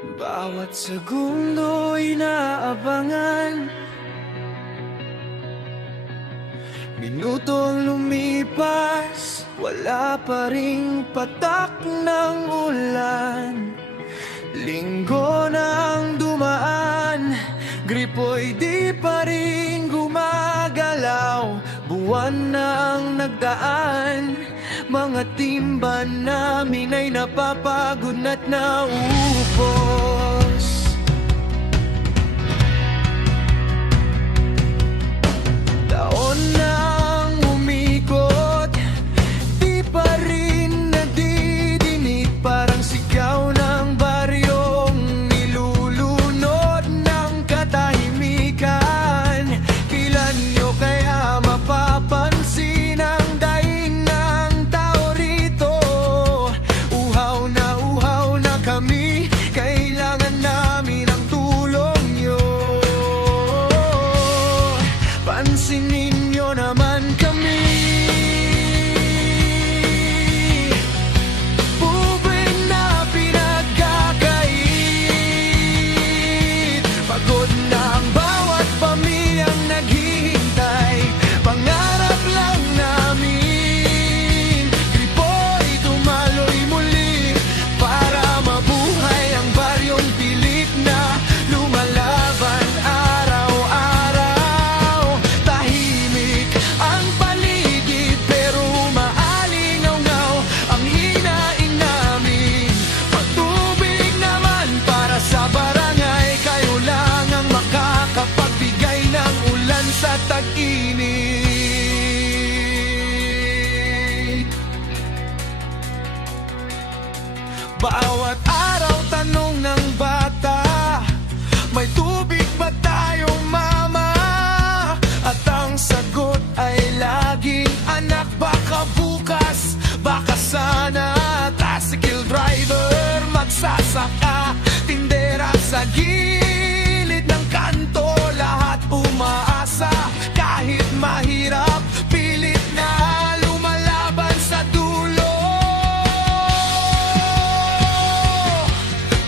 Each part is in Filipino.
Bawat segundo inaabangan, minutong lumipas, wala pa ring patak ng ulan. Linggo na ang dumaan, gripo'y di pa rin gumagalaw. Buwan na ang nagdaan, mga timba namin ay napapagod na't naubos. Taon na ang umikot, di pa rin nadidinig, parang sigaw ng baryong nilulunod ng katahimikan. Kailan nyo kaya mapapansin ang daing ng tao rito? Uhaw na kami, kailangan namin ang tulong nyo. Pansinin nyo naman kami. Bubuin na pinagkakait, pagod na ang bawat pamilyang naghihintay. Pangarap lang namin, gripo'y tumaloy muli, para mabuhay ang baryong pilit na lumalaban araw-araw. Tahimik ang paligid pero maalingaw-ngaw ang hinaing namin. Patubig naman para sa barangay, kayo lang ang makakapagbigay ng ulan sa tag-init. Bawat araw tanong ng bata, may tubig ba tayo mama? At ang sagot ay laging anak, baka bukas, baka sana. Tricycle driver, magsasaka, tindera sa gilid ng kanto, lahat umaasa. Kahit mahirap, pilit na lumalaban sa dulo.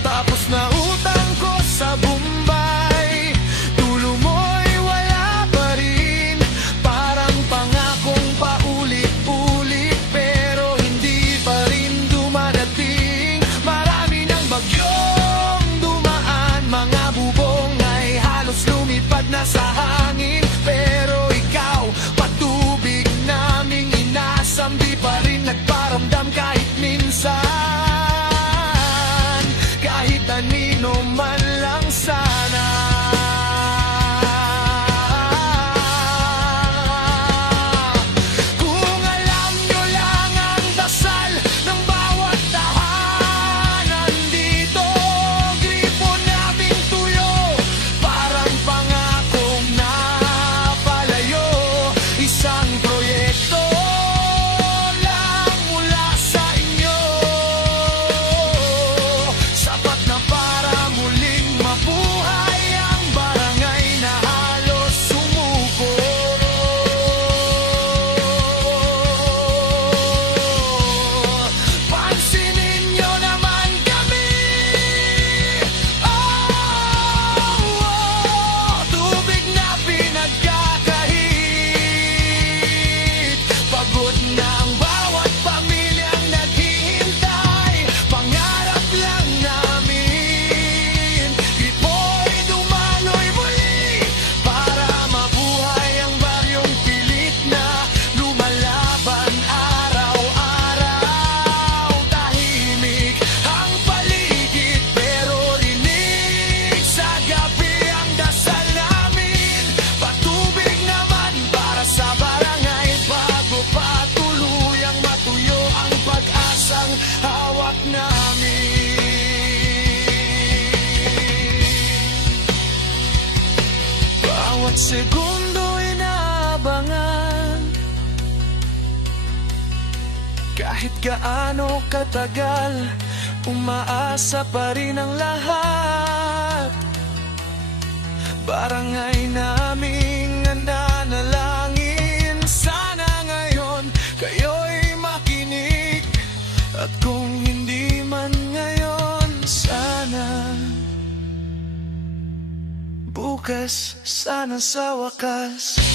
Tapos na utang ko sa Bombay, tulo mo'y wala pa rin. Parang pangakong paulit-ulit pero hindi pa rin dumadating. Marami ng bagyong dumaan, mga bubong ay halos lumipad na sa hangin. Pero ikaw, patubig naming inasam, di pa rin nagparamdam kahit minsan. Kahit anino man lang sana. Kung alam nyo lang ang dasal ng bawat tahanan dito, gripo naming tuyo, parang pangakong napalayo. Isang proyekto lang mula sa inyo, sapat na para muling mabuhay ang barangay na halos sumuko. Pansinin nyo naman kami. Tubig na pinagkakahit, pagod na ang bawat pamilyang naghihintay. Pangarap lang namin, gripo'y dumaloy muli, para mabuhay ang baryong pilit na lumalaban araw-araw. Tahimik ang paligid pero rinig sa gabi ang dasal namin. Patubig naman para sa barangay, bago pa tuluyang matuyo ang pag-asang hawak namin. Bawat segundo inaabangan, kahit gaano katagal, umaasa pa rin ang lahat. Barangay naming nananalangin, sana ngayon kayo'y makinig. At kung hindi man ngayon, sana bukas, sana sa wakas